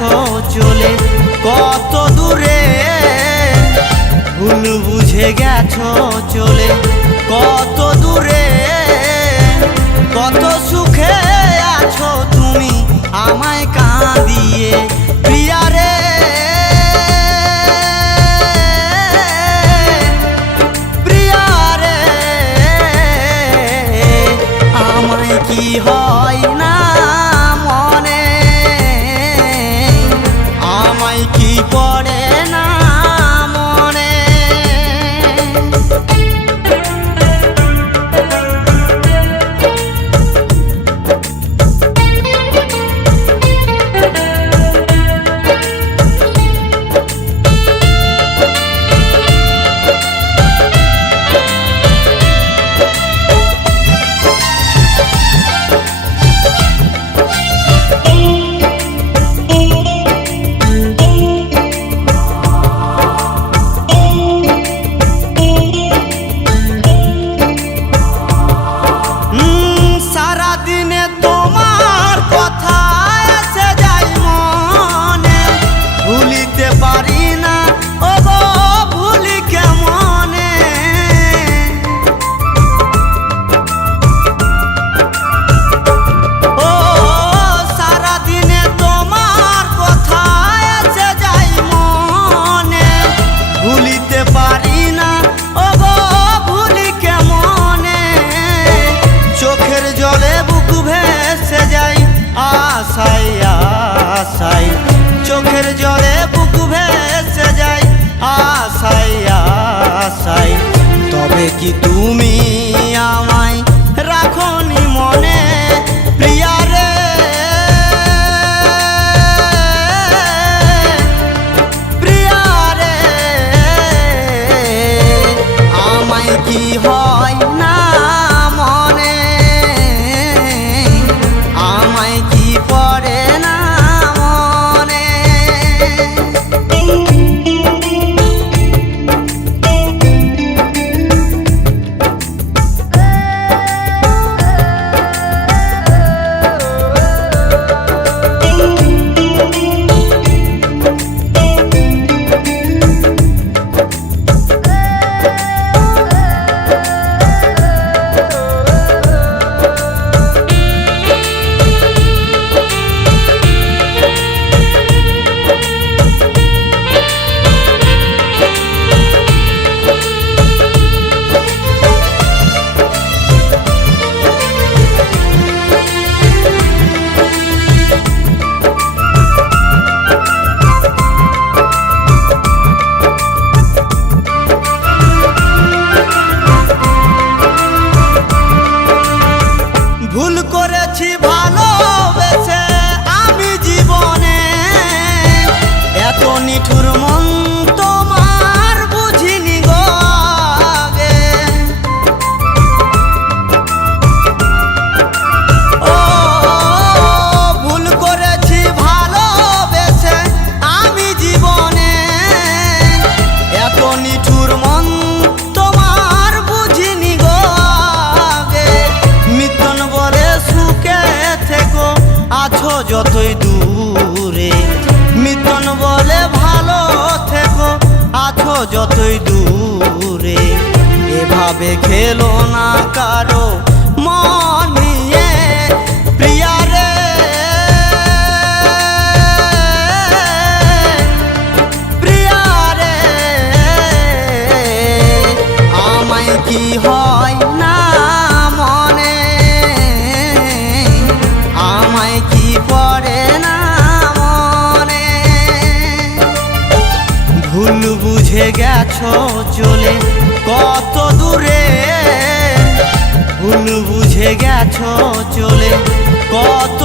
গেছো চলে কত দূরে? ভুল বুঝে গেছো চলে কত আশাই চোখের জলে বুক ভেসে যায়। আশাই আশাই তবে কি তুমি আমায় রাখনি মনে প্রিয়ারে প্রিয়া রে, আমায় কি হয় যতই দূরে এভাবে খেলো না কারও চলে কত দূরে ভুল বুঝে গেছ চলে কত